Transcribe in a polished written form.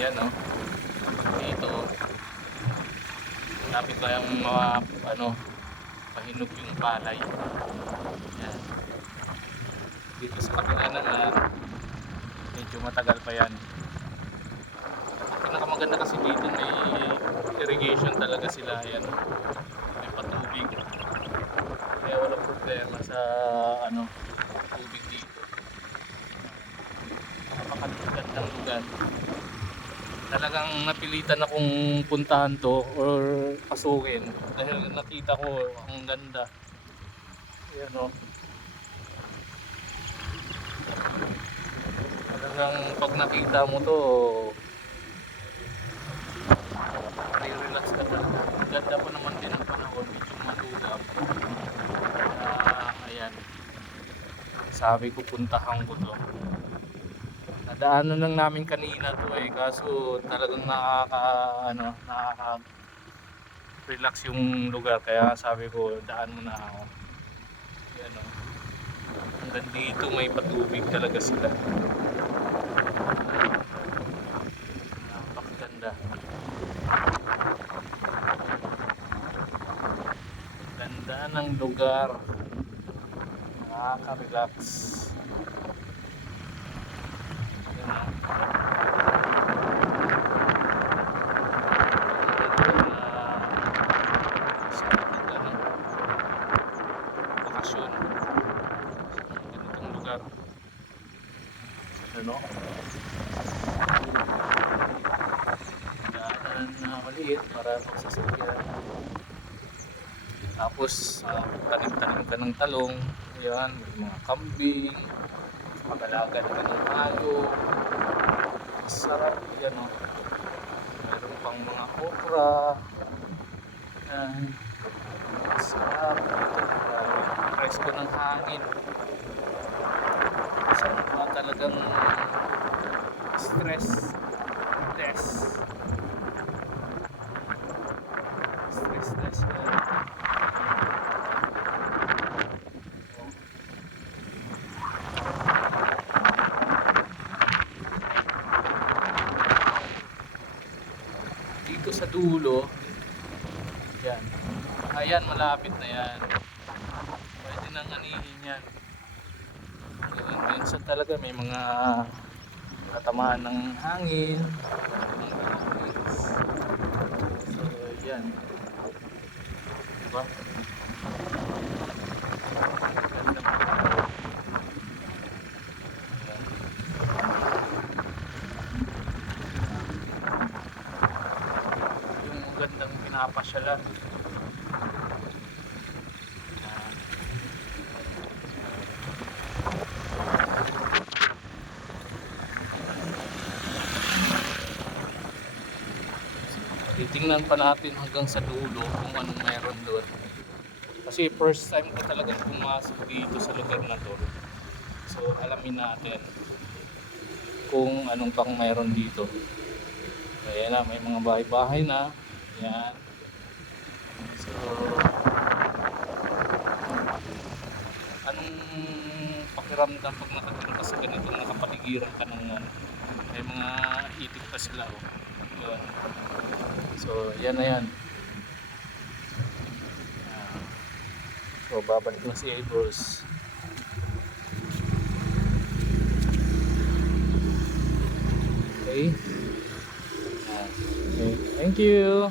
Ayan o. Dito. Lapit pa yung mga pahinog yung palay. Ayan. Dito sa kabila naman, medyo matagal pa yan. Ang pinakamaganda kasi dito may irrigation talaga sila. Ayan. May patubig. Kaya walang problema sa tubig dito. Napakagandang lugar. Talagang napilitan akong puntahan to or pasukin dahil nakita ko ang ganda. Ayan o. Talagang pag nakita mo to, relax ka talaga. Ganda pa naman din ang panahon, medyo malulap. Ayan. Sabi ko puntahan ko to. Nadaanan lang namin kanina to kaso talagang nakaka-relax yung lugar, kaya sabi ko daan muna ako. Ayan o. Hanggang dito may patubig talaga sila. Napakaganda. Ganda ng lugar. Nakaka-relax. Bakasyon ganitong lugar, daanan na maliit para pagsasakyan, tapos tanim-tanim ka ng talong. Ayan, may mga kambing, pag-alaga ka ng hayop. Sarap yan o. Meron pang mga okra. Ayan. Sarap. Presko ng hangin. Sarap na talagang stress less. Stress less yan. Dito sa dulo, yan. Ayan, malapit na yan. Pwede nang anihin yan. Minsan talaga may mga natamaan ng hangin, ng hangins. So, yan. Diba? Ganda mo. Yung gandang pinapasyalan. Titingnan pa natin hanggang sa dulo kung anong meron doon. Kasi first time ko talagang pumasok dito sa lugar na to. So alamin natin kung anong pang meron dito. Ayan na, may mga bahay-bahay na. Ayan. So anong pakiramdam pag nakatira ka sa ganitong nakapaligiran ka ng may mga itik pa sila o. Yun. So yan na yan. So babalik na si Abros. Okay. Okay. Thank you.